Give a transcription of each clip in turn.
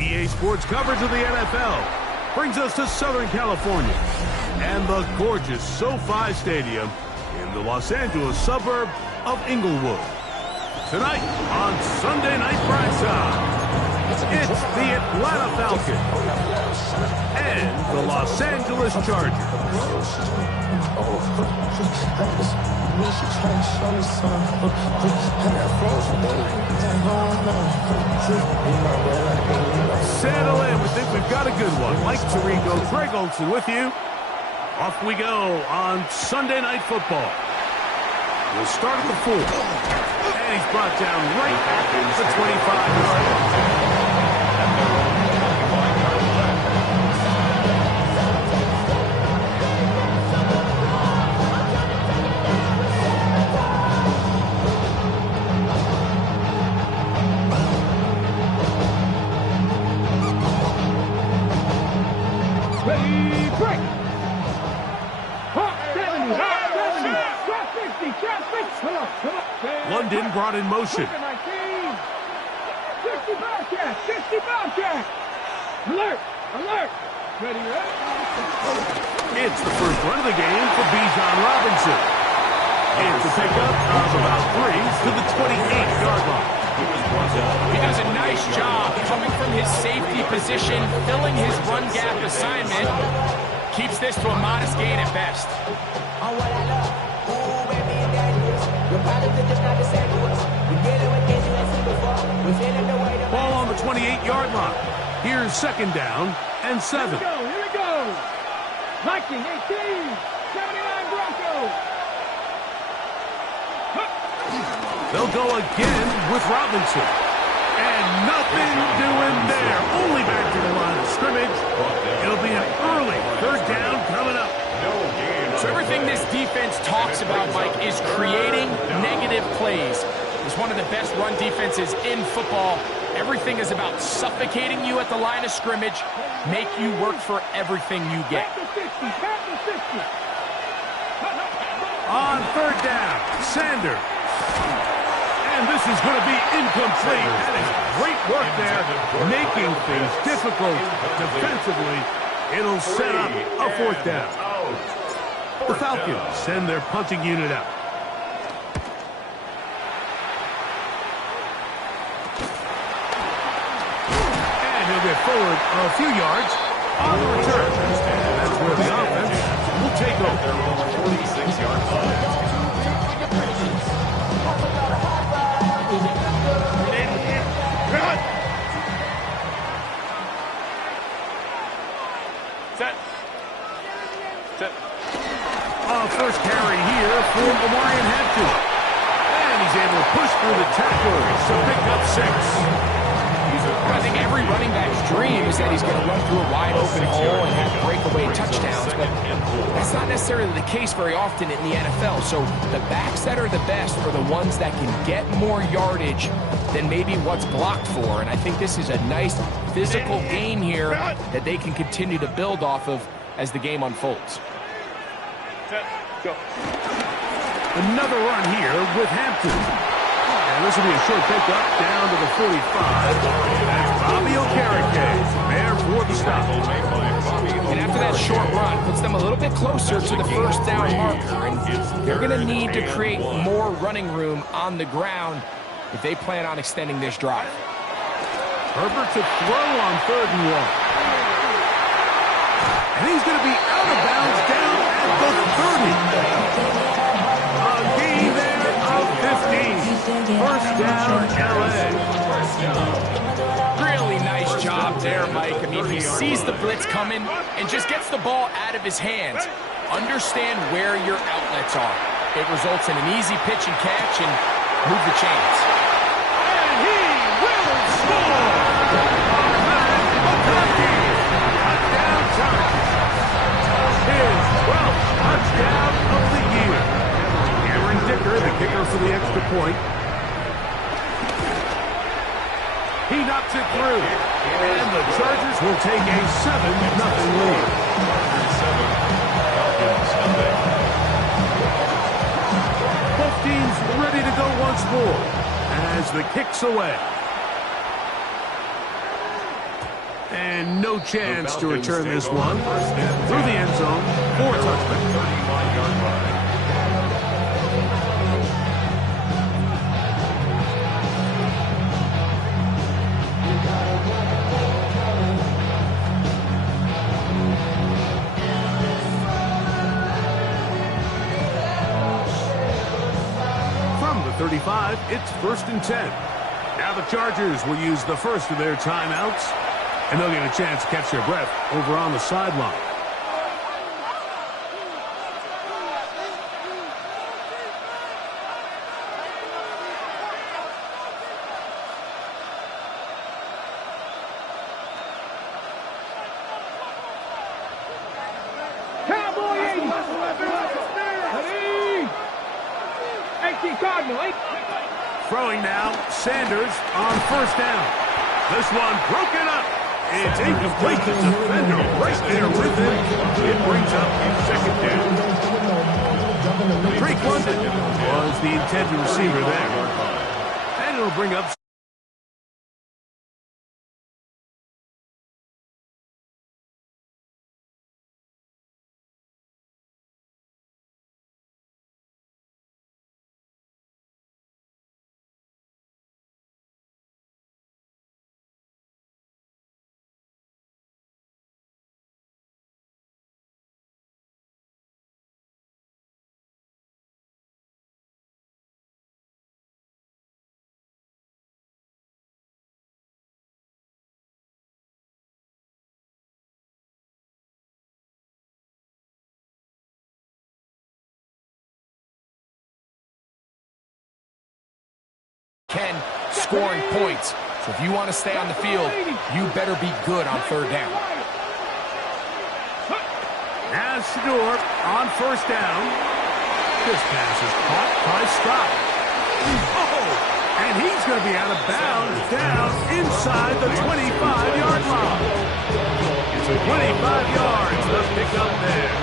EA Sports coverage of the NFL brings us to Southern California and the gorgeous SoFi Stadium in the Los Angeles suburb of Inglewood. Tonight on Sunday Night Primetime, it's the Atlanta Falcons and the Los Angeles Chargers. Settle in. We think we've got a good one. Mike Tirico, Greg Olsen with you. Off we go on Sunday Night Football. We'll start at the 4. And he's brought down right at the 25-yard line. London brought in motion. 60 Bobcat. Alert! Alert! Ready, ready? It's the first run of the game for Bijan Robinson. It's a pickup of about 3 to the 28-yard line. He does a nice job coming from his safety position, filling his run gap assignment. Keeps this to a modest gain at best. Ball on the 28-yard line. Here's second down and 7. Here we go. Viking 18, 79 Broncos. They'll go again with Robinson. And nothing doing there. Only back to the line of scrimmage. It'll be an early third down coming up. So everything this defense talks about, Mike, is creating negative plays. It's one of the best run defenses in football. Everything is about suffocating you at the line of scrimmage, make you work for everything you get. On third down, Sanders. And this is going to be incomplete. That is great work there, making things difficult defensively. It'll set up a fourth down. The Falcons send their punting unit out. And he'll get forward a few yards on the return. And that's where the offense will take over. 46-yard line. First carry here for Omarion Hampton. And he's able to push through the tackles to pick up 6. I think every running back's dream is that he's going to run through a wide open hole and have breakaway touchdowns, but that's not necessarily the case very often in the NFL. So the backs that are the best are the ones that can get more yardage than maybe what's blocked for. And I think this is a nice physical game here that they can continue to build off of as the game unfolds. Go. Another run here with Hampton. And this will be a short pickup down to the 45. That's Bobby Okereke there for the stop. And after that short run, puts them a little bit closer to the first down marker. And they're going to need to create more running room on the ground if they plan on extending this drive. Herbert to throw on 3rd and 1. And he's going to be out of bounds down at the 30. A gain there of 15. First down, LA. Really nice job there, Mike. I mean, he sees the blitz coming and just gets the ball out of his hands. Understand where your outlets are. It results in an easy pitch and catch and move the chains. And he will score! His 12th touchdown of the year. Aaron Dicker, the kicker for the extra point. He knocks it through. And the Chargers will take a 7-0 lead. 15 ready to go once more as the kick's away. And no chance to return this one through the end zone for a touchdown. 39-yard line. From the 35, it's 1st and 10. Now the Chargers will use the first of their timeouts, and they'll get a chance to catch their breath over on the sideline. Cowboy 80. Ready. 18 Cardinal. 8. Throwing now, Sanders on 1st down. This one broken up. It's incomplete. The defender right there with him. It brings up 2nd down. Drake London was the intended receiver there. And it'll bring up Ken scoring points. So if you want to stay on the field, you better be good on 3rd down. Now Shador on 1st down. This pass is caught by Scott. Oh, and he's going to be out of bounds down inside the 25-yard line. 25 yards, the pickup there.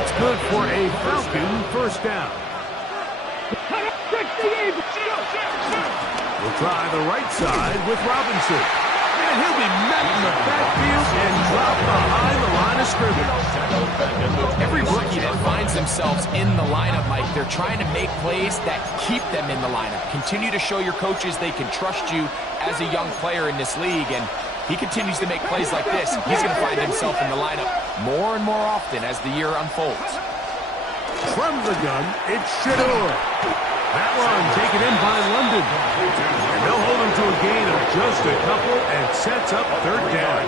It's good for a Falcon 1st down. We'll try the right side with Robinson. And he'll be met in the backfield and dropped behind the line of scrimmage. Every rookie that finds themselves in the lineup, Mike, they're trying to make plays that keep them in the lineup. Continue to show your coaches they can trust you as a young player in this league, and he continues to make plays like this. He's going to find himself in the lineup more and more often as the year unfolds. From the gun, it's Shador. That one taken in by London. And they'll hold him to a gain of just a couple and sets up 3rd down.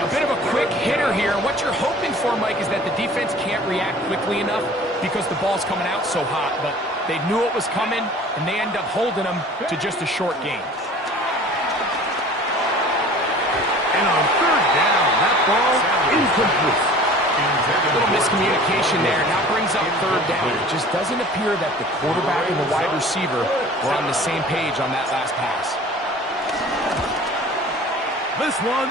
A bit of a quick hitter here. What you're hoping for, Mike, is that the defense can't react quickly enough because the ball's coming out so hot. But they knew it was coming, and they end up holding them to just a short gain. And on 3rd down, that ball incomplete. A little miscommunication there. Now brings up 3rd down. It just doesn't appear that the quarterback and the wide receiver were on the same page on that last pass. This one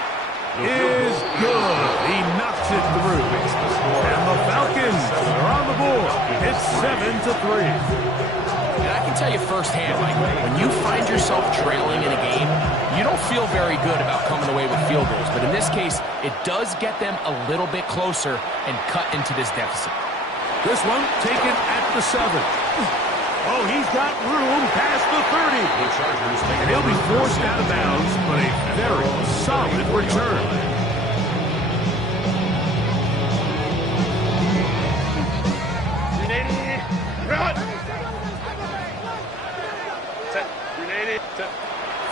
is good. He knocks it through. And the Falcons are on the board. It's 7-3. And I can tell you firsthand, Mike, when you find yourself trailing in a game, you don't feel very good about coming away with field goals. But in this case, it does get them a little bit closer and cut into this deficit. This one taken at the 7. Oh, he's got room past the 30. And he'll be forced out of bounds, but a very solid return.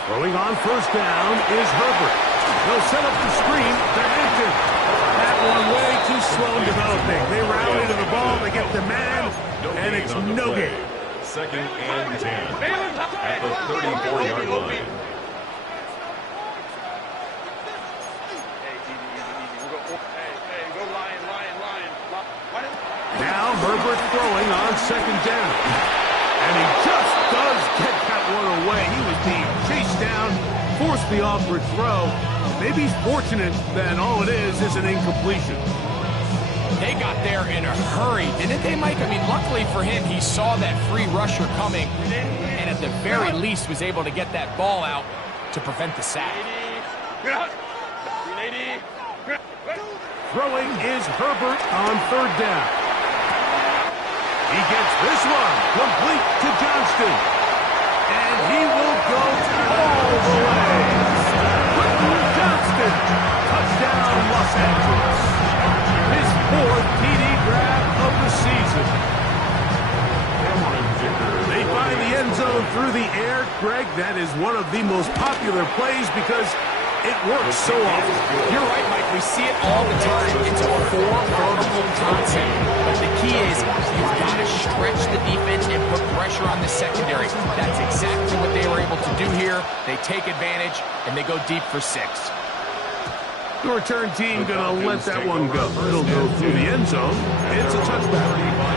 Throwing on 1st down is Herbert. They'll set up the screen to Hampton. That one way too slow in developing. They rally to the ball, they get the man, and it's no gain. 2nd and 10 at the 34-yard line. Now Herbert throwing on 2nd down. And he just does get that one away. He was being chased down, forced the awkward throw. Maybe he's fortunate that all it is an incompletion. They got there in a hurry, didn't they, Mike? I mean, luckily for him, he saw that free rusher coming, and at the very least was able to get that ball out to prevent the sack. Throwing is Herbert on third down. He gets this one complete to Johnston. And he will go all the way. Quentin Johnston, touchdown Los Angeles. His fourth TD grab of the season. They find the end zone through the air. Greg, that is one of the most popular plays because it works so often. You're right, Mike. We see it all the time. It's a four-vertical concept. But the key is you've got to stretch the defense and put pressure on the secondary. That's exactly what they were able to do here. They take advantage, and they go deep for 6. The return team going to let that one go. It'll go through the end zone. It's a touchback.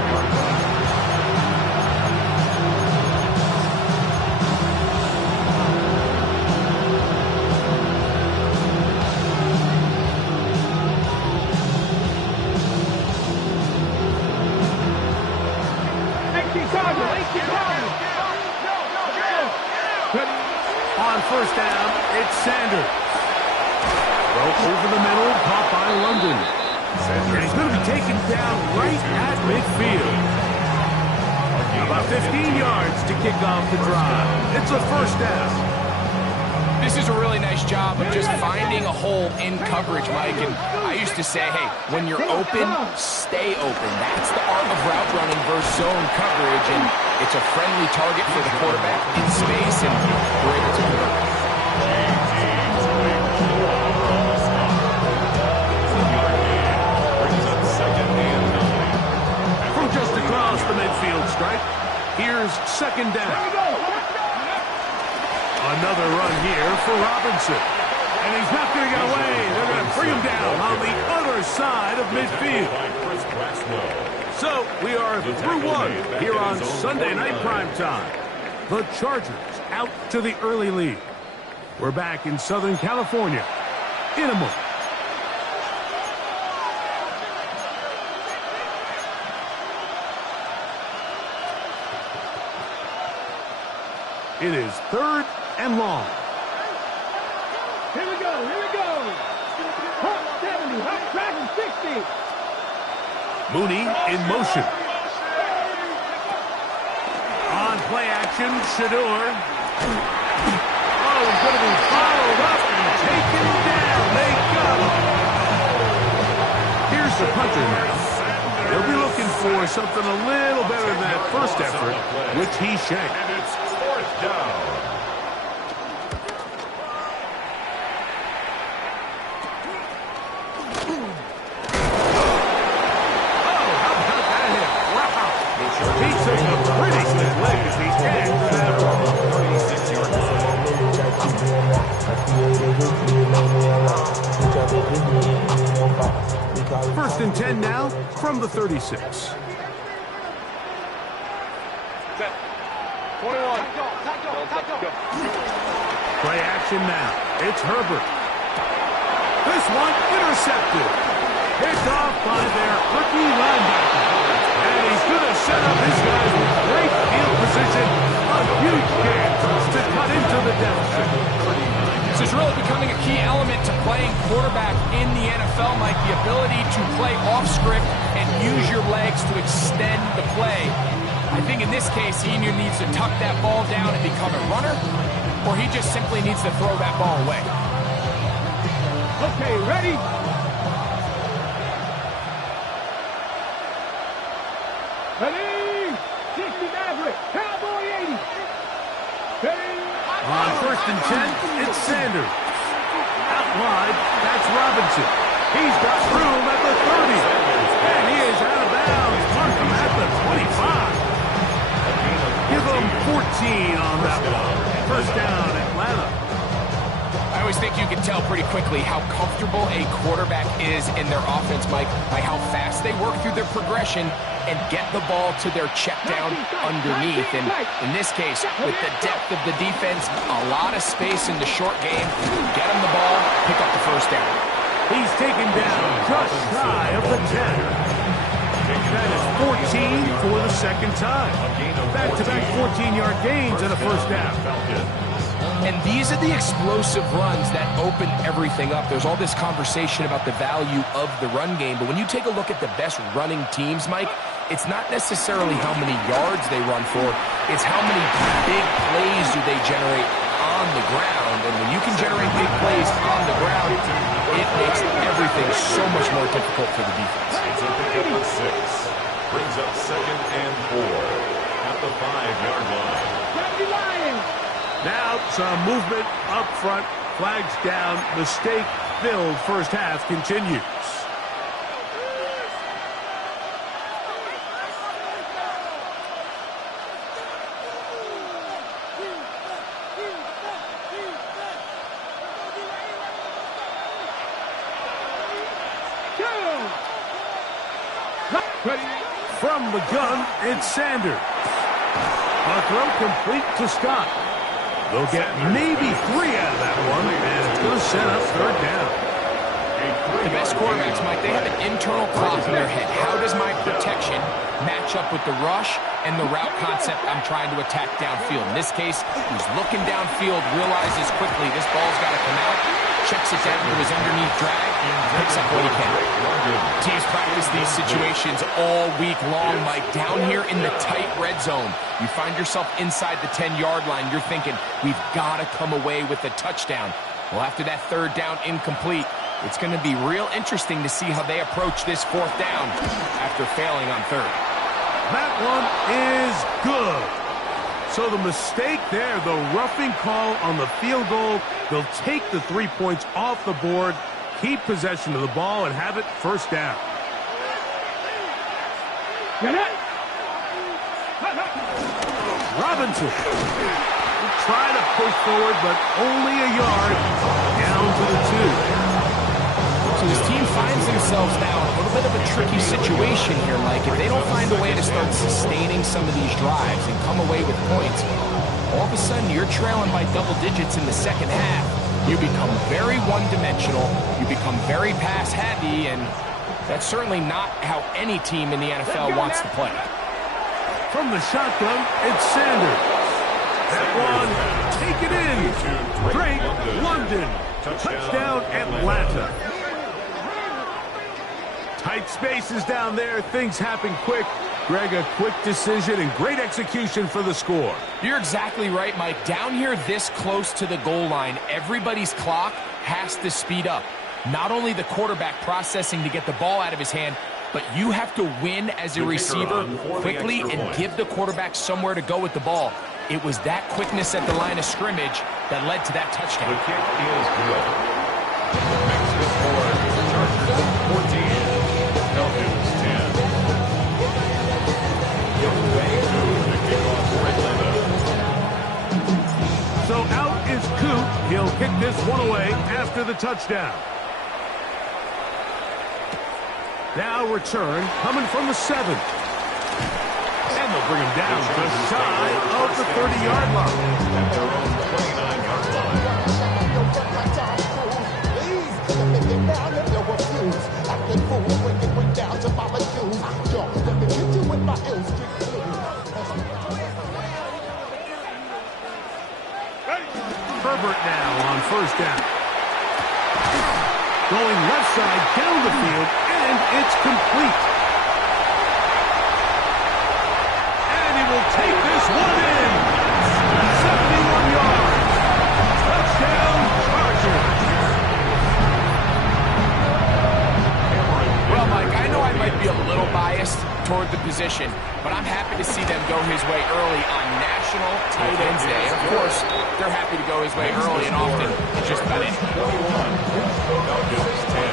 On first down, it's Sanders. Throw over the middle, caught by London. And he's going to be taken down right at midfield. About 15 yards to kick off the drive. It's a first down. This is a really nice job of just finding a hole in coverage, Mike. And I used to say, hey, when you're open, stay open. That's the art of route running versus zone coverage. And it's a friendly target for the quarterback in space, and we're able to do it. From just across the midfield stripe, here's second down. Another run here for Robinson. And he's not going to get away. They're going to bring him down on the other side of midfield. So we are through one here on Sunday Night Primetime. The Chargers out to the early lead. We're back in Southern California in a moment. It is third and long. Here we go, here we go. Hot 70, hot tracking 60. Mooney in motion. On play action, Shador. Oh, he's going to be followed up and taken down. They got him. Here's the punter now. They'll be looking for something a little better than that first effort, which he shanked. And it's fourth down. He took a pretty good leg as he tagged for that ball. 36-yard line. First and 10 now from the 36. Set. 21. Play action now. It's Herbert. This one intercepted. Picked off by their rookie linebacker. And he's going to set up his guys with great field position. A huge chance to cut into the deficit. This is really becoming a key element to playing quarterback in the NFL, Mike. The ability to play off script and use your legs to extend the play. I think in this case, he either needs to tuck that ball down and become a runner, or he just simply needs to throw that ball away. Okay, ready? Ready? 60 Maverick. Cowboy 80. Ready? On first and 10, it's Sanders. Out wide, that's Robinson. He's got room at the 30. And he is out of bounds. Mark him at the 25. Give him 14 on that one. First down, Atlanta. I always think you can tell pretty quickly how comfortable a quarterback is in their offense, Mike, by how fast they work through their progression and get the ball to their check down underneath. And in this case, with the depth of the defense, a lot of space in the short game, get them the ball, pick up the first down. He's taken down just shy of the 10. That is 14 for the second time. Back-to-back 14-yard gains and a first down. And these are the explosive runs that open everything up. There's all this conversation about the value of the run game, but when you take a look at the best running teams, Mike, it's not necessarily how many yards they run for, it's how many big plays do they generate on the ground. And when you can generate big plays on the ground, it makes everything so much more difficult for the defense. It's a pickup of 6. Brings up 2nd and 4 at the 5-yard line. Now some movement up front. Flags down. Mistake-filled first half continues. From the gun, it's Sanders. A throw complete to Scott. They'll get maybe 3 out of that one, and it's going to set up third down. The best quarterbacks, Mike, they have an internal clock in their head. How does my protection match up with the rush and the route concept I'm trying to attack downfield? In this case, he's looking downfield, realizes quickly this ball's got to come out, checks it down to his underneath drag, and picks up what he can. Teams practice these situations all week long, Mike. Down here in the tight red zone, you find yourself inside the 10-yard line. You're thinking, we've got to come away with a touchdown. Well, after that third down incomplete, it's going to be real interesting to see how they approach this fourth down after failing on third. That one is good. So the mistake there, the roughing call on the field goal, they'll take the 3 points off the board, keep possession of the ball, and have it first down. Robinson will try to push forward, but only a yard down to the 2. So this team finds themselves now in a little bit of a tricky situation here, Mike. If they don't find a way to start sustaining some of these drives and come away with points, all of a sudden you're trailing by double digits in the second half. You become very one-dimensional, you become very pass-heavy, and that's certainly not how any team in the NFL wants to play. From the shotgun, it's Sanders. That one, take it in. Drake, London. Touchdown, Atlanta. Tight spaces down there. Things happen quick. Greg, a quick decision and great execution for the score. You're exactly right, Mike. Down here this close to the goal line, everybody's clock has to speed up. Not only the quarterback processing to get the ball out of his hand, but you have to win as a receiver quickly and give the quarterback somewhere to go with the ball. It was that quickness at the line of scrimmage that led to that touchdown. The kick is good. Mexican score, Chargers 14, Falcons 10. Giving way to the kickoff for Atlanta. So out is Coop. He'll kick this one away after the touchdown. Now return coming from the 7. And they'll bring him down just shy of the 30-yard line. At their own 29-yard line. Herbert now on first down. Going left side down the field, and it's complete. And he will take this one in. 71 yards. Touchdown, Chargers. Well, Mike, I know I might be a little biased toward the position, but I'm happy to see them go his way early on National Tight Ends Day. And, of course, they're happy to go his way early and often just about anything. 21, Falcons 10.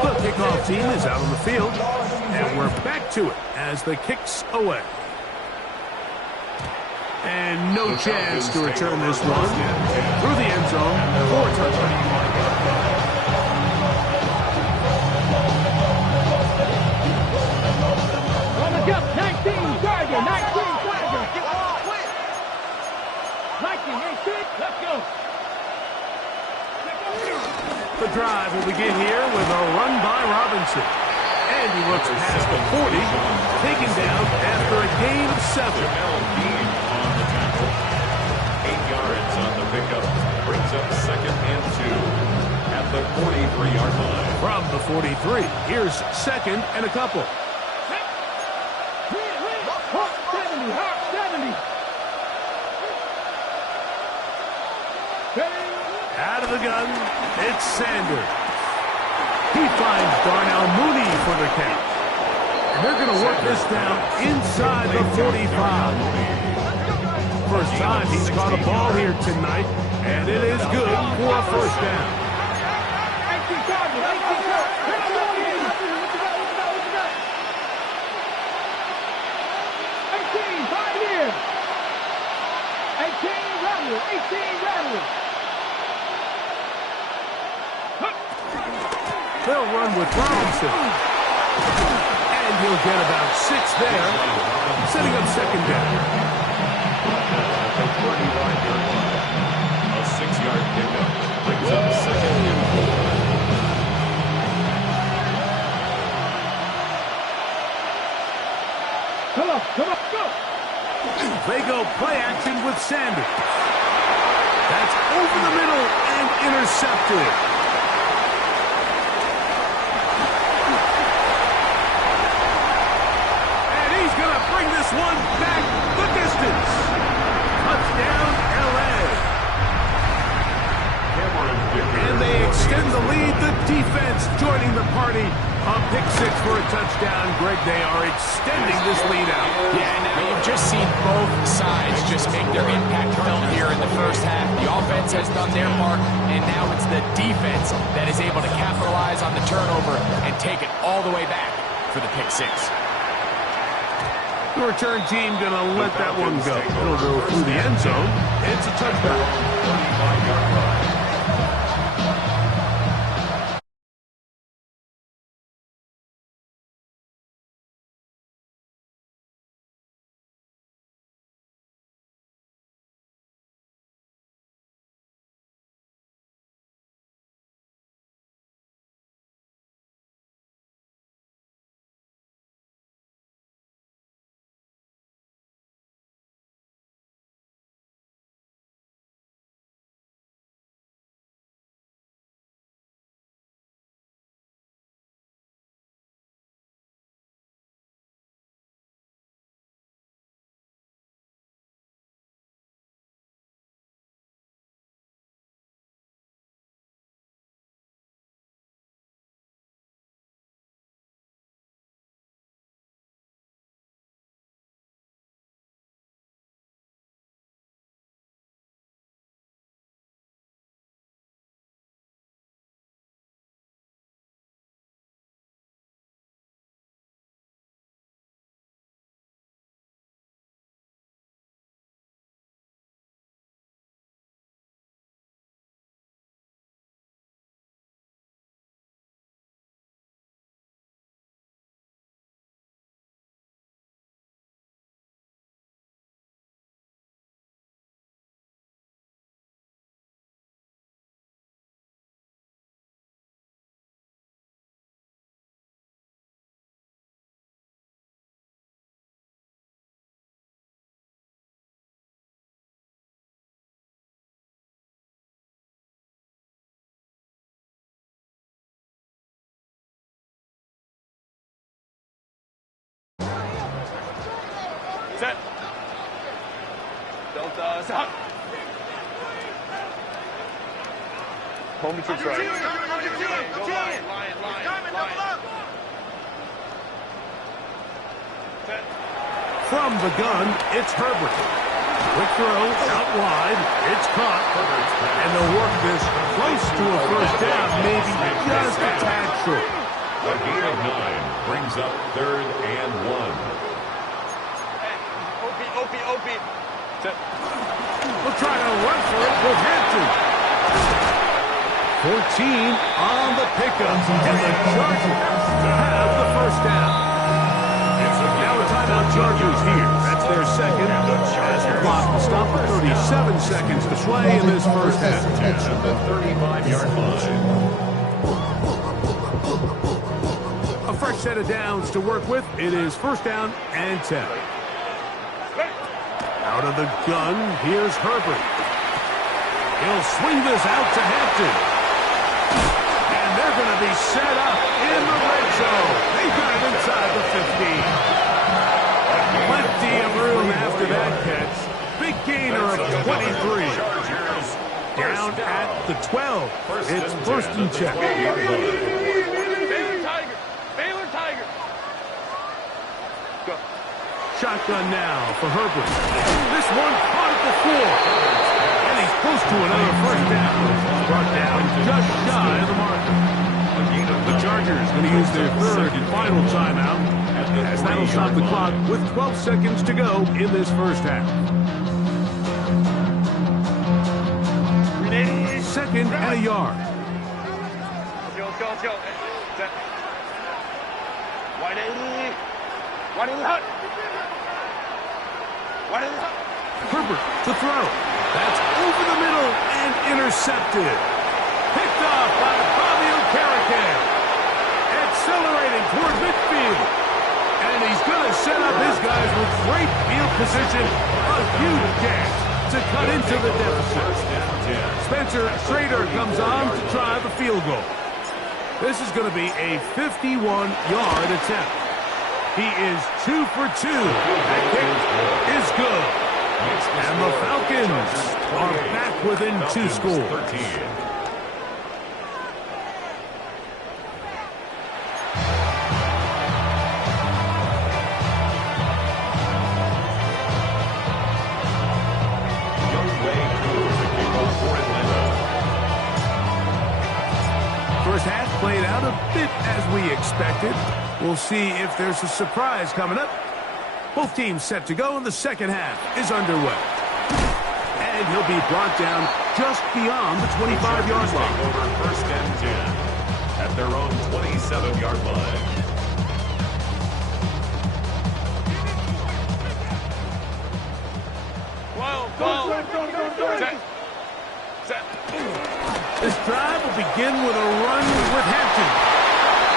The kickoff team is out on the field, and we're back to it as the kick's away. And no chance to return this one through the end zone for a touchdown. The drive will begin here with a run by Robinson. And he looks past the 40, taken down after a gain of 7. On the tackle. 8 yards on the pickup. Brings up 2nd and 2 at the 43-yard line. From the 43, here's 2nd and a couple. Hawk 70, Hawk 70. Out of the gun, it's Sanders. He finds Darnell Mooney for the catch. And they're going to work this down inside the 45. First time he's caught a ball here tonight, and it is good for a first down. 18 Rattler. They'll run with Robinson. And he'll get about 6 there, setting up 2nd down. At the 35-yard line, a 6-yard pickup brings up 2nd and 4. Come on, go! They go play action with Sanders. That's over the middle and intercepted. And he's going to bring this one back the distance. Touchdown, L.A. And they extend the lead. The defense joining the party. A pick 6 for a touchdown. Greg, they are extending this lead out. Yeah, now you've just seen both sides just make their impact felt here in the first half. The offense has done their part, and now it's the defense that is able to capitalize on the turnover and take it all the way back for the pick 6. The return team going to let that one go. It'll go through the end zone. It's a touchdown. 35-yard line. Set. Delta, stop. Home troops right. From the gun, it's Herbert. Quick throw, out wide, it's caught. And they'll work this close to a first down, maybe just a tad short. A gain of 9 brings up 3rd and 1. Opie. We'll try to run for it with Hampton. 14 on the pickup, and the Chargers have the first down. Now a timeout Chargers here. That's their second. As the clock will stop at 37 seconds to play in this first half. At the 35-yard line. A fresh set of downs to work with. It is first down and 10. Out of the gun, here's Herbert. He'll swing this out to Hampton. And they're going to be set up in the red zone. They got it inside the 15. Plenty of room after that catch. Big gainer of 23. Down at the 12. It's first and 10. Baylor Tiger. Go. Shotgun now for Herbert. This one caught at the floor. And he's close to another first down. Brought down just shy of the marker. The Chargers going to use their third and final timeout, as that'll stop the clock with 12 seconds to go in this first half. Second and a yard. Let's go. Set. Wide in the hut. Herbert to throw. That's over the middle and intercepted. Picked off by Fabio Carrican. Accelerating toward midfield. And he's going to set up his guys with great field position. A huge catch to cut into the deficit. Spencer Schrader comes on to try the field goal. This is going to be a 51-yard attempt. He is 2 for 2. That kick is good. And the Falcons are back within 2 scores. First half played out a bit as we expected. We'll see if there's a surprise coming up. Both teams set to go, and the second half is underway. And he'll be brought down just beyond the 25-yard line. Over first and 10 at their own 27-yard line. Go. Set. This drive will begin with a run with Hampton.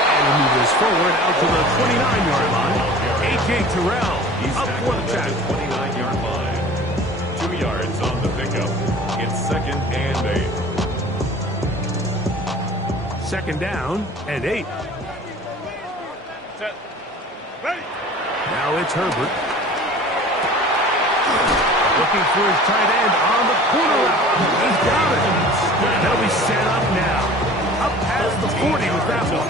And he'll move this forward out to the 29-yard line. A.J. Terrell up for the tackle. 29-yard line. 2 yards on the pickup. It's second and 8. Second down and 8. Set. Ready. Now it's Herbert. Looking for his tight end on the corner route. He's got it. They'll be set up now. Up past the 40 with that one.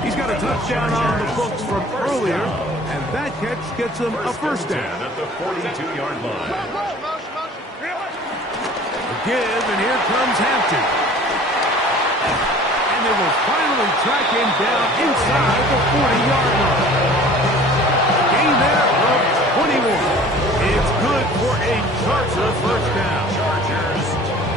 He's got a touchdown on the books from earlier, and that catch gets him a first down. At the 42-yard line. A give, and here comes Hampton. And they will finally track him down inside the 40-yard line. Gain there of 21. It's good for a Charger first down.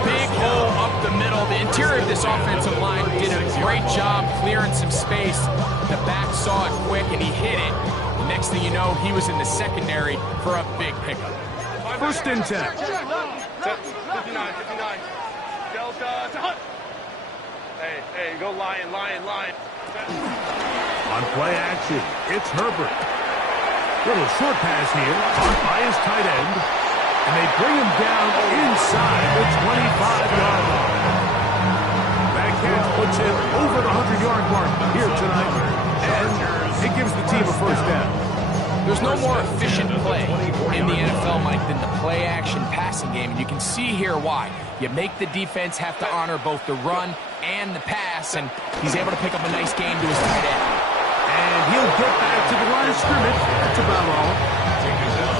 Big hole up the middle. The interior of this offensive line did a great job clearing some space. The back saw it quick, and he hit it. The next thing you know, he was in the secondary for a big pickup. First and 10. 59. Delta to Hunt. Hey, go Lion. On play action, it's Herbert. Little short pass here, caught by his tight end, and they bring him down inside the 25-yard line. That catch puts him over the 100-yard mark here tonight, and it gives the team a first down. There's no more efficient play in the NFL, Mike, than the play-action passing game, and you can see here why. You make the defense have to honor both the run and the pass, and he's able to pick up a nice game to his tight end. And he'll get back to the line of scrimmage. That's about all.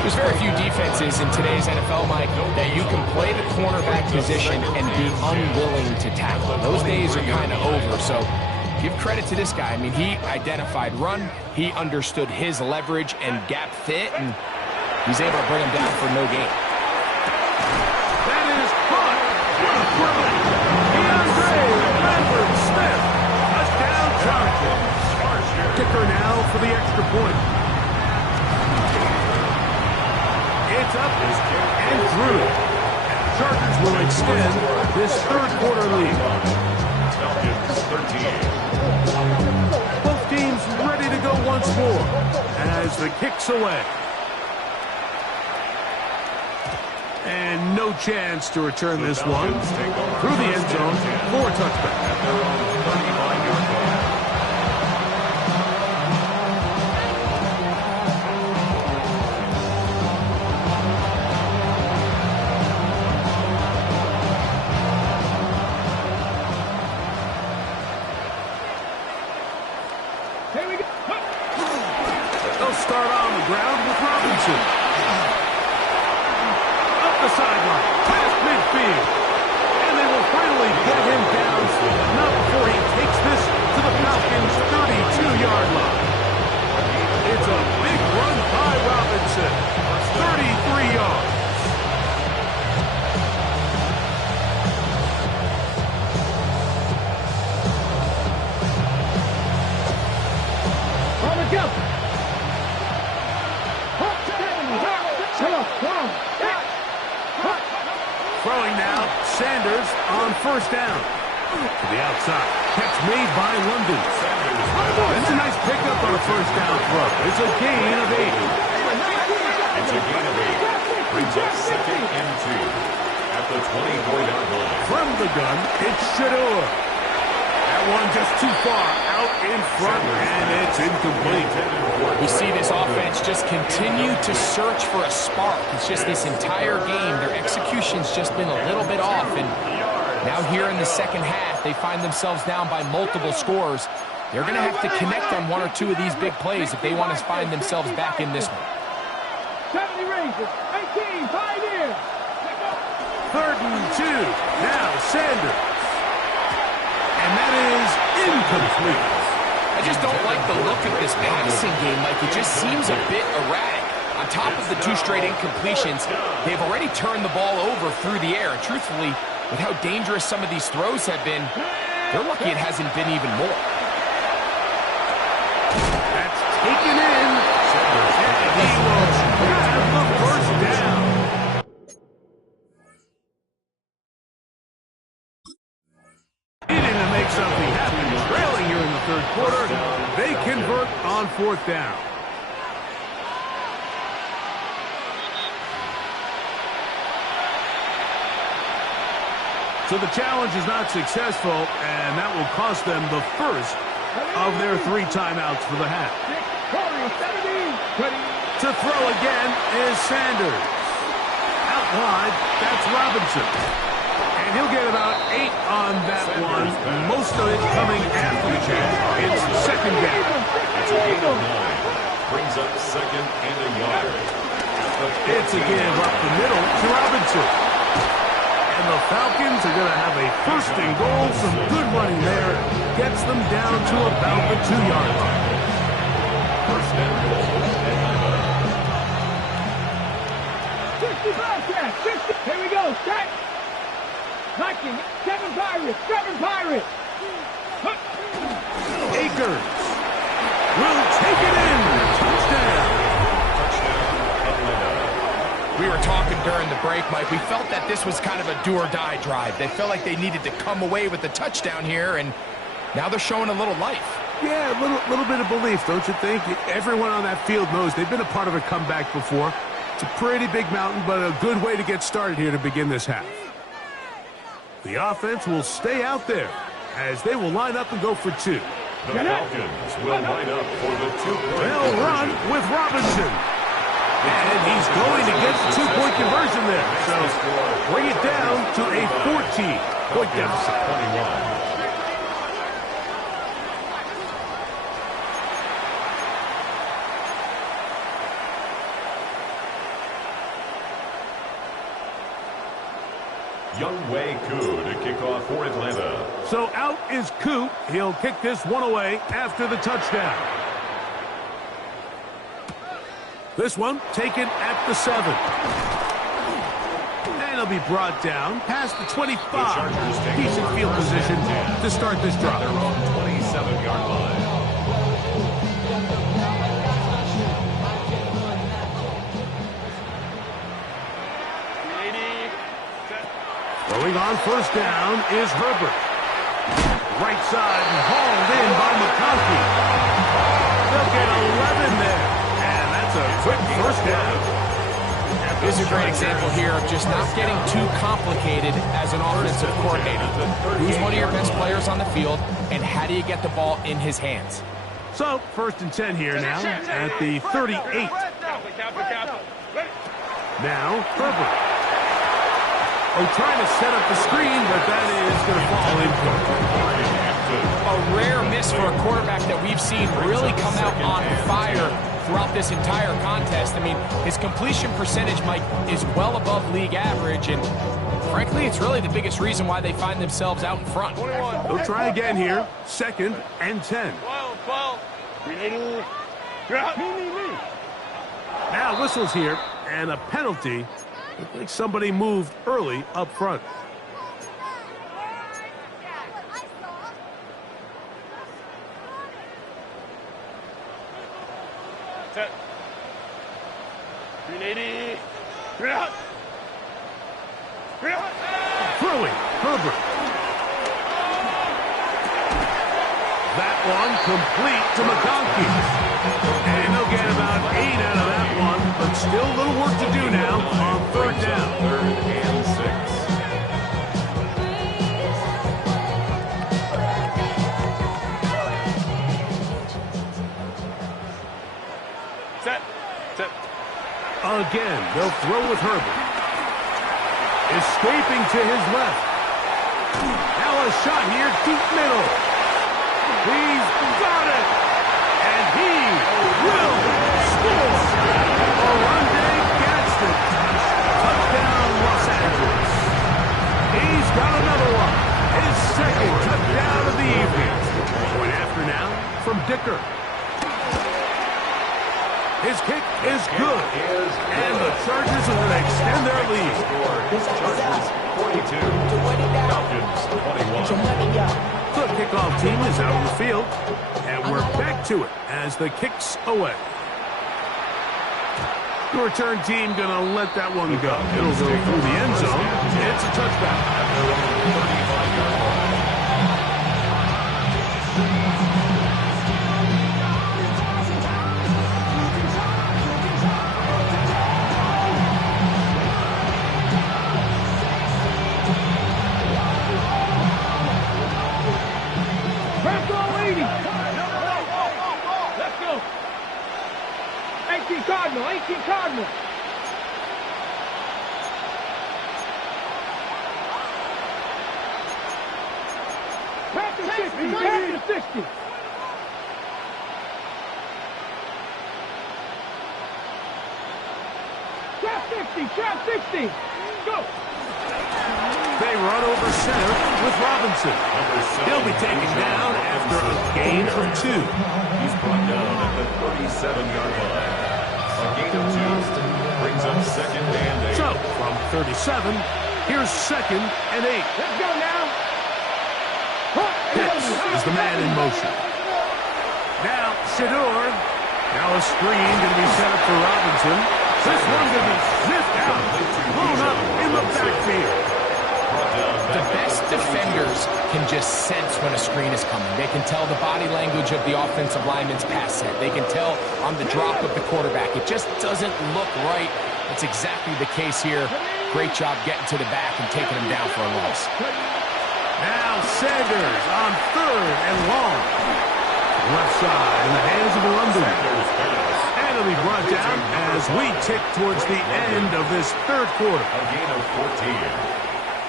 There's very few defenses in today's NFL, Mike, that you can play the cornerback position and be unwilling to tackle. Those days are kind of over, so give credit to this guy. I mean, he identified run, he understood his leverage and gap fit, and he's able to bring him down for no gain. That is caught. What a throw. DeAndre Bradford-Smith. Touchdown, Chargers. Kicker now for the extra point. It's up and through. And the Chargers will extend this third quarter lead. 13. Both teams ready to go once more as the kick's away. And no chance to return this one through the end zone for a touchback. At their own 35-yard line. Here we go. They'll start on the ground with Robinson. Up the sideline, past midfield. And they will finally get him down, not before he takes this to the Falcons' 32-yard line. It's a big run by Robinson. 33 yards. On the jump. Throwing now, Sanders on first down. To the outside. Catch made by London. That's a nice pickup on a first down throw. It's a gain of 8. It's a gain of 8. Brings up 2nd and 2 at the 24-yard line. From the gun, it's Shador. That one just too far out in front, and it's incomplete. We see this offense just continue to search for a spark. It's just this entire game, their execution's just been a little bit off. And now here in the second half, they find themselves down by multiple scores. They're going to have to connect on one or two of these big plays if they want to find themselves back in this one. 70 Rangers, 18, 5 years. 3rd and 2. Now Sanders. And that is incomplete. I just don't like the look of this passing game. Like, it just seems a bit erratic. On top of the 2 straight incompletions, they've already turned the ball over through the air. And truthfully, with how dangerous some of these throws have been, they're lucky it hasn't been even more. That's taken in. And he will grab the first down. Needing to make something happen. Trailing here in the 3rd quarter. They convert on 4th down. So the challenge is not successful, and that will cost them the first of their 3 timeouts for the half. To throw again is Sanders. Out wide, that's Robinson. And he'll get about 8 on that one. Most of it coming after the catch. It's 2nd down. It's a gain of 9. Brings up 2nd and a yard. It's a give up the middle to Robinson. And the Falcons are going to have a 1st and goal. Some good running there. Gets them down to about the 2-yard line. 1st and goal. 65 catch, 60. Here we go, set. Knocking, 7 Pirates, 7 Pirates. Akers will take it in. Touchdown. We were talking during the break, Mike. We felt that this was kind of a do-or-die drive. They felt like they needed to come away with the touchdown here, and now they're showing a little life. Yeah, a little bit of belief, don't you think? Everyone on that field knows they've been a part of a comeback before. It's a pretty big mountain, but a good way to get started here to begin this half. The offense will stay out there as they will line up and go for 2. The Falcons will line up for the 2-point They'll run with Robinson. And he's going to get the 2-point conversion there. So bring it down to a 14-point deficit. 21. Younghoe Koo to kick off for Atlanta. So out is Koo. He'll kick this one away after the touchdown. This one taken at the 7. And he'll be brought down past the 25. Decent field position to start this drive. Their own 27-yard line. Going on 1st down is Herbert. Right side and hauled in by McConkey. They'll get 11 there. And that's a quick first down. This is a great example here of just not getting too complicated as an offensive coordinator. Who's one of your best players on the field, and how do you get the ball in his hands? So, 1st and 10 here now at the 38. Now, Herbert. Oh, trying to set up the screen, but that is going to fall incomplete. A rare miss for a quarterback that we've seen really come out on fire throughout this entire contest. I mean, his completion percentage, Mike, is well above league average, and frankly, it's really the biggest reason why they find themselves out in front. They'll try again here, 2nd and 10. 12. Now whistles here, and a penalty. Looks like somebody moved early up front. Set. 380. Throwing, Herbert. That one complete to McConkey. And they'll get about 8 out of that one, but still a little work to do now on 3rd down. 3rd and 6. Set. Again, they'll throw with Herbert. Escaping to his left. Now a shot here, deep middle. He's got it. And he will score. Orlando Gadsden. Touchdown, Los Angeles. He's got another one. His 2nd touchdown of the evening. Going after now from Dicker. His kick is good. And the Chargers are going to extend their lead. Chargers 42. Falcons 21. The kickoff team is out on the field. And we're back to it as the kick's away. The return team going to let that one go. It'll go through the end zone. It's a touchback. Let's go. 18 Cardinal. Back to 60. Trap 60. Go. They run over center with Robinson. He'll be taken down after a gain of 2. He's brought down at the 37-yard line. A gain of 2 brings up 2nd and 8. So, from 37, here's 2nd and 8. Let's go now. Pitts is the man in motion. Now, Shador. Now a screen going to be set up for Robinson. This one's going to be sniffed out. Blown up in the backfield. The best defenders can just sense when a screen is coming. They can tell the body language of the offensive lineman's pass set. They can tell on the drop of the quarterback. It just doesn't look right. That's exactly the case here. Great job getting to the back and taking him down for a loss. Now Sanders on 3rd and long. Left side in the hands of London. And it'll be brought down as we tick towards the end of this 3rd quarter. A gain of 14.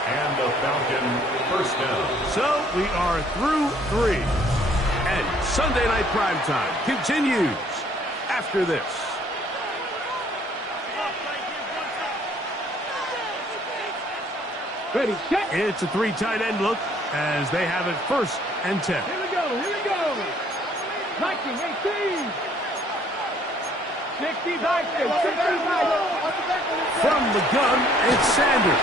And the Falcon first down. So we are through 3. And Sunday Night Primetime continues after this. Ready, set. It's a 3 tight end look as they have it 1st and 10. Here we go. 19, 18. 60, Vikings. 60, From the gun, it's Sanders.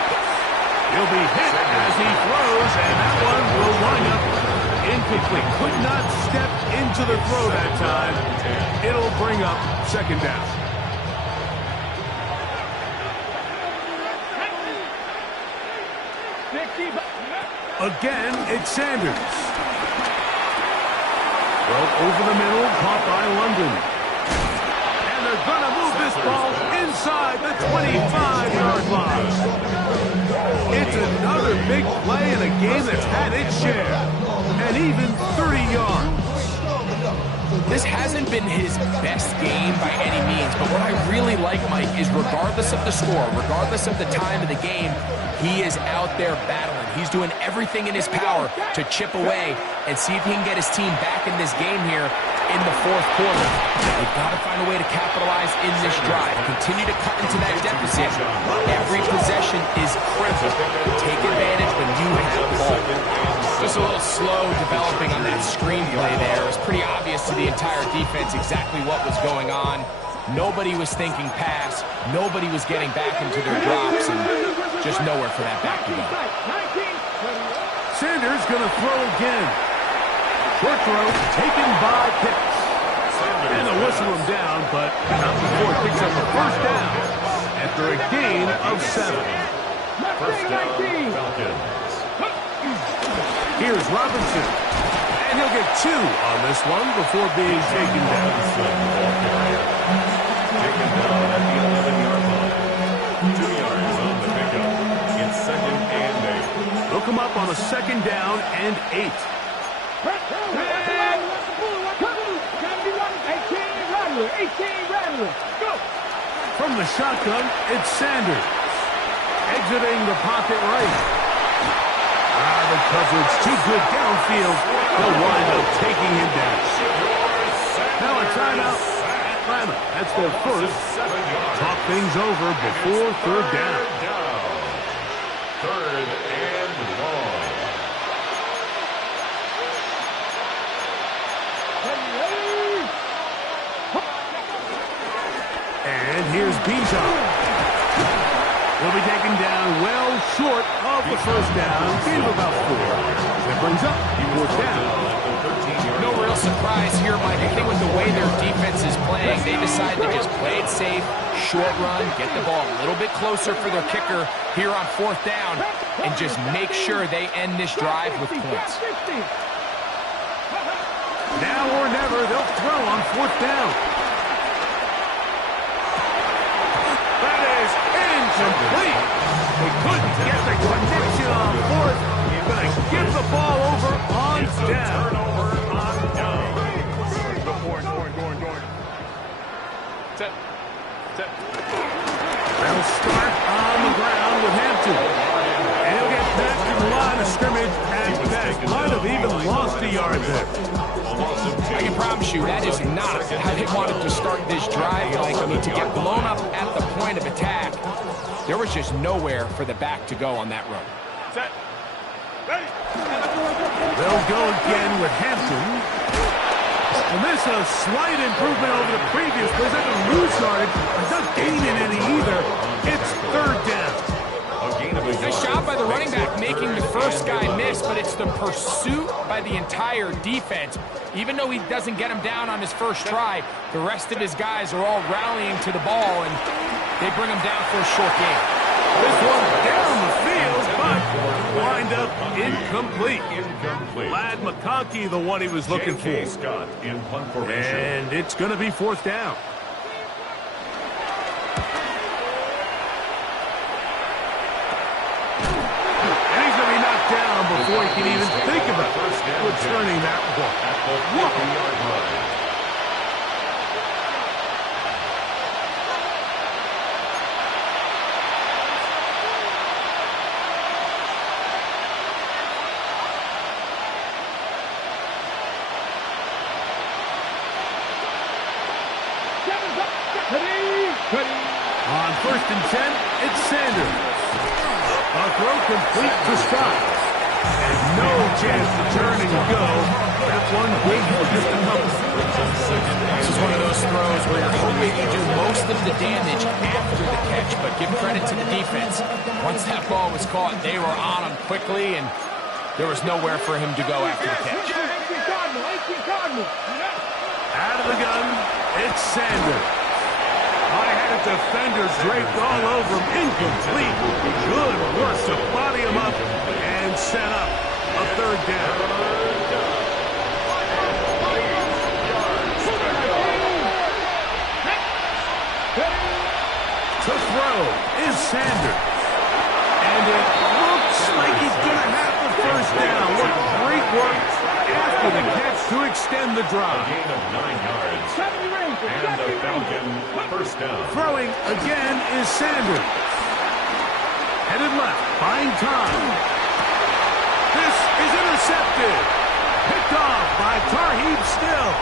He'll be hit as he throws, and that one will wind up incomplete. Could not step into the throw that time. It'll bring up 2nd down. Again, it's Sanders. Well, over the middle, caught by London. And they're going to move this ball inside the 25-yard line. It's another big play in a game that's had its share. And even 30 yards. This hasn't been his best game by any means, but what I really like, Mike, is regardless of the score, regardless of the time of the game, he is out there battling. He's doing everything in his power to chip away and see if he can get his team back in this game here in the fourth quarter. They've got to find a way to capitalize in this drive. Continue to cut into that deficit. Every possession is critical. Take advantage when you have the ball. Just a little slow developing on that screenplay there. It was pretty obvious to the entire defense exactly what was going on. Nobody was thinking pass. Nobody was getting back into their drops, and just nowhere for that back to go. Sanders going to throw again. Short throw taken by Pitts. And they'll whistle him down, but not before it picks up a first down after a gain of 7. First down, Falcons. Here's Robinson. And he'll get 2 on this one before being taken down. Taken down at the 11-yard line. 2 yards on the pickup. It's 2nd and 8. They'll come up on a 2nd down and 8. From the shotgun, it's Sanders. Exiting the pocket right. The coverage too good downfield. They'll wind up taking him down. Now a timeout. Atlanta. That's their first. Talk things over before 3rd down. 3rd and long. And here's Bijan. Will be taken down well short of the first down. Gain of about 4. That brings up 4th down. No real surprise here, Mike. I think with the way their defense is playing, they decide to just play it safe, short run, get the ball a little bit closer for their kicker here on 4th down, and just make sure they end this drive with points. Now or never, they'll throw on 4th down. Complete. They couldn't get the connection on 4th. He's going to give the ball over on down. They'll start on the ground with Hampton. And he'll get back to the line of scrimmage at best. Might have even lost a yard there. I can promise you that is not how they wanted to start this drive, Mike. I mean, to get blown up at the point of attack, there was just nowhere for the back to go on that run. They'll go again with Hampton. And this is a slight improvement over the previous play. They can lose yardage. It's not gaining any either. It's 3rd down. Nice job by the running back making the first guy miss, but it's the pursuit by the entire defense. Even though he doesn't get him down on his first try, the rest of his guys are all rallying to the ball, and they bring him down for a short gain. This one down the field, but wind up incomplete. Lad McConkey, the one he was looking for. Scott in punt formation. And it's going to be 4th down. Before he can even think about returning that ball. At the 50-yard line. On 1st and 10, it's Sanders. A throw complete to Scott. And no chance to turn and go. That one big for just a couple. This is one of those throws where you're hoping you do most of the damage after the catch, but give credit to the defense. Once that ball was caught, they were on him quickly, and there was nowhere for him to go after the catch. Out of the gun, it's Sanders. High-headed defender draped all over him. Incomplete. Good work to body him up and set up. third down. To throw is Sanders. And it looks like he's going to have the first down. What great work after the catch to extend the drive. A gain of 9 yards. And the Falcon first down. Throwing again is Sanders. Headed left, buying time. This is intercepted. Picked off by Tarheeb Still.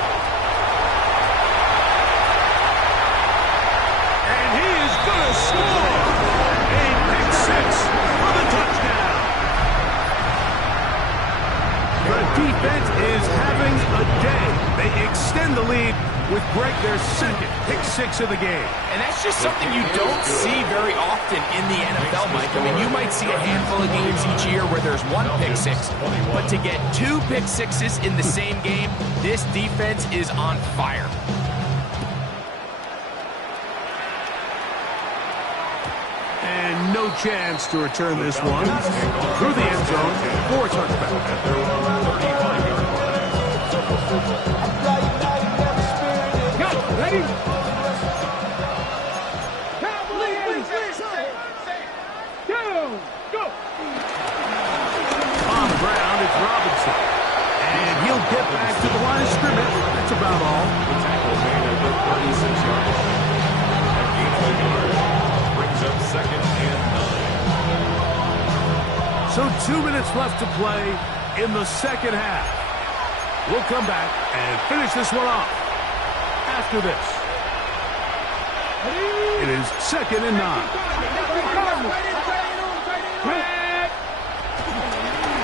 And he is going to score. A pick six for the touchdown. The defense is having a day. They extend the lead with their second pick six of the game. And that's just something you don't see very often in the NFL, Mike. I mean, you might see a handful of games each year where there's one pick six, but to get 2 pick sixes in the same game, this defense is on fire. And no chance to return this one through the end zone for a touchback. Ready? Go! On the ground, it's Robinson. And he'll get back to the line of scrimmage. That's about all. The tackle made at the 36-yard line. A gain of a yard. Brings up second and 9. So 2 minutes left to play in the second half. We'll come back and finish this one off after this. It is second and 9.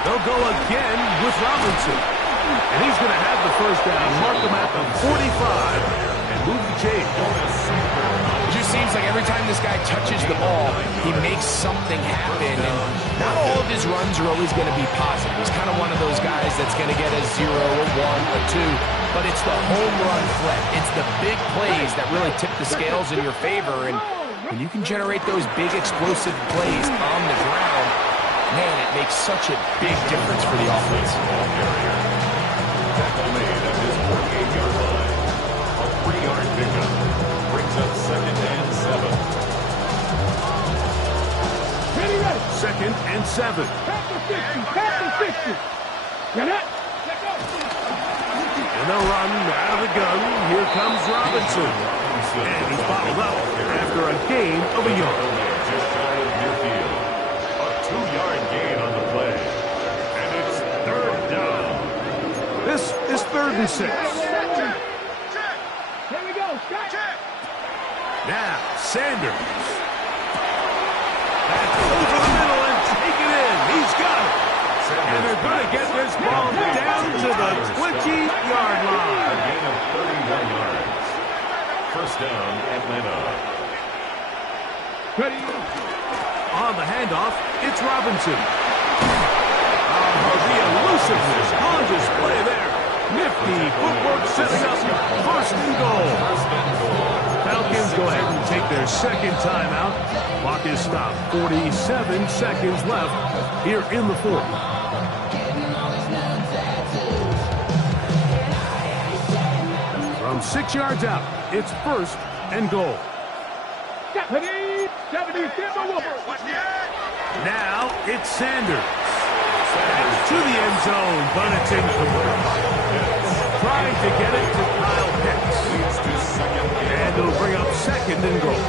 They'll go again with Robinson. And he's going to have the first down, mark him at the 45, and move the chain. It just seems like every time this guy touches the ball, he makes something happen. And not all of his runs are always going to be positive. He's kind of one of those guys that's going to get a 0, a 1, a 2. But it's the home run threat. It's the big plays that really tip the scales in your favor. And when you can generate those big explosive plays on the ground, man, it makes such a big difference for the offense. Tackle made at his 48-yard line. A 3-yard pickup. Brings up second and 7. Second and 7. Pass the 60. Get it? And they'll run out of the gun. Here comes Robinson. And he's bottled up after a gain of a yard. Just shy of near field. A 2-yard gain on the play. And it's third down. This is 3rd and 6. Here we go. Check. Now, Sanders. Back over the middle and take it in. He's got it. And they're going to get this ball down to the 20-yard A line. gain of 31 yards. First down, Atlanta. Ready? On the handoff, it's Robinson. The elusiveness on display there. Nifty footwork setting up first and goal. Falcons go ahead and take their second timeout. Clock is stopped. 47 seconds left here in the fourth. From 6 yards out, it's first and goal. 70, Now it's Sanders. Back to the end zone, but it's incomplete. Trying to get it to Kyle Pitts. And it'll bring up second and goal.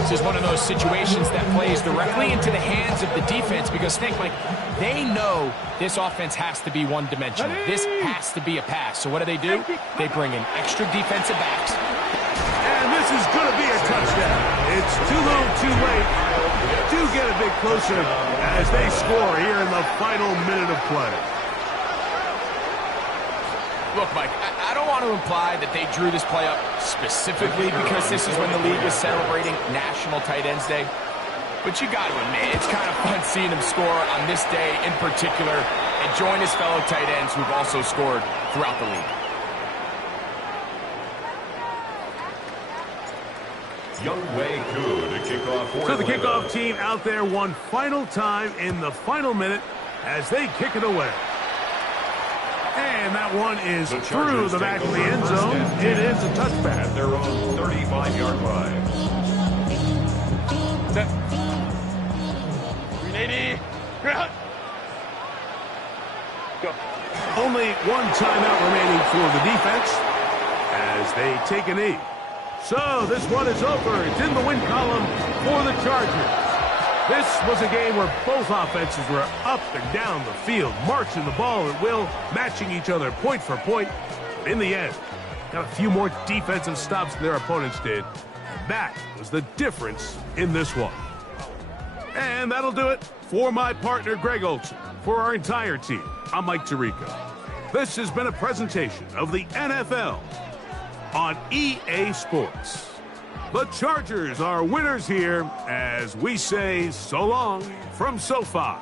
This is one of those situations that plays directly into the hands of the defense because think, like, they know this offense has to be one-dimensional. This has to be a pass. So what do? They bring in extra defensive backs. And this is going to be a touchdown. It's too little, too late. Do get a bit closer as they score here in the final minute of play. Look, Mike, I don't want to imply that they drew this play up specifically because this is when the league was celebrating National Tight Ends Day. But you got to admit, it's kind of fun seeing him score on this day in particular and join his fellow tight ends who've also scored throughout the league. Young Wei Koo to kick off. So the kickoff team out there one final time in the final minute as they kick it away. And that one is through the back of the end zone. It is a touchback. At their own 35-yard line. Set. 380. Go. Only one timeout remaining for the defense as they take a knee. So this one is over. It's in the win column for the Chargers. This was a game where both offenses were up and down the field, marching the ball at will, matching each other point for point. In the end, got a few more defensive stops than their opponents did. That was the difference in this one. And that'll do it for my partner, Greg Olson. For our entire team, I'm Mike Tirico. This has been a presentation of the NFL on EA Sports. The Chargers are winners here as we say so long from SoFi.